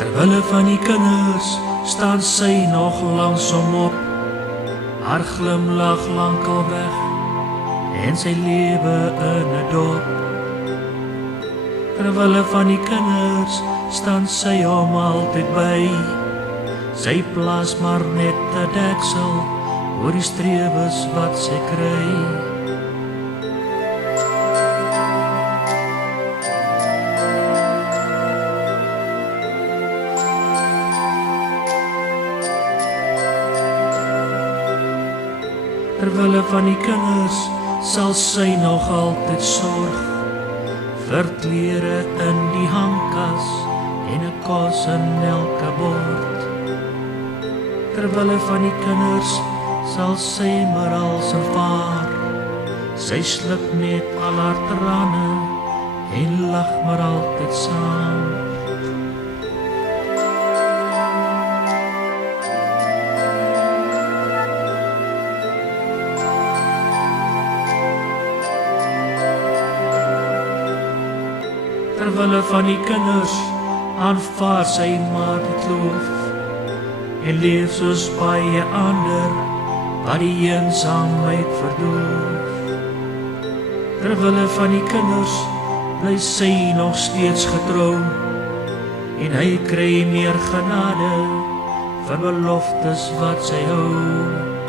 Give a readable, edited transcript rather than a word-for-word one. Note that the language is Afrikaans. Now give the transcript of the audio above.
Terwille van die kinders staan sy nog langsom op, haar glimlach lankal weg en sy lewe in 'n dop. Terwille van die kinders staan sy hom altyd by, sy plaas maar net 'n deksel oor die strewes wat sy kry. Terwille van die kinders sal sy nog altyd sorg, vir klere in die hangkas en 'n kos in elke bord. Terwille van die kinders sal sy maar als ervaar, sy sluk net al haar trane en lag maar altyd saam. Terwille van die kinders aanvaar sy maar die kloof en leef soos baie ander wat die eensaamheid verdoof. Terwille van die kinders bly sy nog steeds getrou en hy kry meer genade vir beloftes wat sy hou.